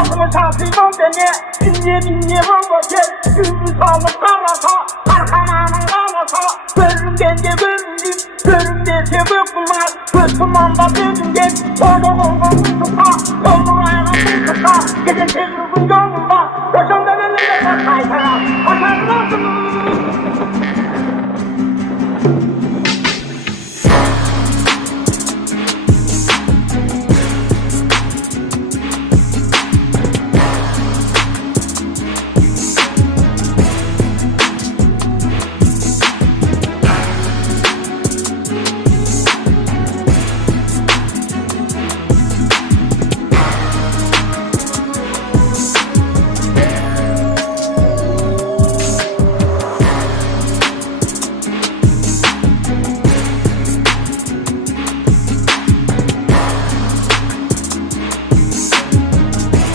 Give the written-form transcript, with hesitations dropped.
Kapımı çarpıyordun beni, dinle valla gel. Gümrü sağlık karata, arkamanın karata. Bölümden de bölümdüm, bölümde sebep bunlar. Götüm anda bölüm gel, oğlum tuta, oğlum ayağım tuta.